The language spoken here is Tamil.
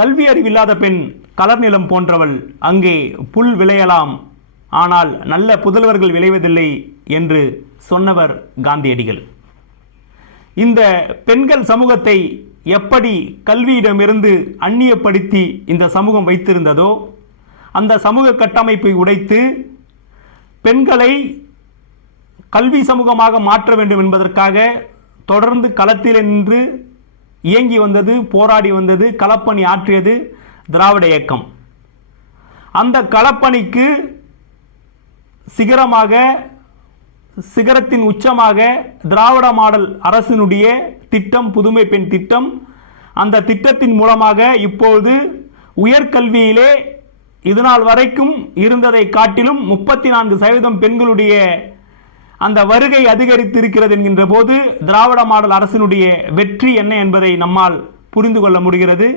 கல்வி அறிவில்லாத பெண் கலர் நிலம் போன்றவள், அங்கே புல் விளையலாம், ஆனால் நல்ல புதல்வர்கள் விளைவதில்லை என்று சொன்னவர் காந்தியடிகள். இந்த பெண்கள் சமூகத்தை எப்படி கல்வியிடமிருந்து அந்நியப்படுத்தி இந்த சமூகம் வைத்திருந்ததோ அந்த சமூக கட்டமைப்பை உடைத்து பெண்களை கல்வி சமூகமாக மாற்ற வேண்டும் என்பதற்காக தொடர்ந்து களத்தில் நின்று இயங்கி வந்தது, போராடி வந்தது, களப்பணி ஆற்றியது திராவிட இயக்கம். அந்த களப்பணிக்கு சிகரத்தின் உச்சமாக திராவிட மாடல் அரசினுடைய திட்டம் புதுமை பெண் திட்டம். அந்த திட்டத்தின் மூலமாக இப்போது உயர்கல்வியிலே இதுநாள் வரைக்கும் இருந்ததை காட்டிலும் 34% பெண்களுடைய அந்த வருகை அதிகரித்து இருக்கிறது என்கின்ற போது திராவிட மாடல் அரசினுடைய வெற்றி என்ன என்பதை நம்மால் புரிந்து கொள்ள முடிகிறது.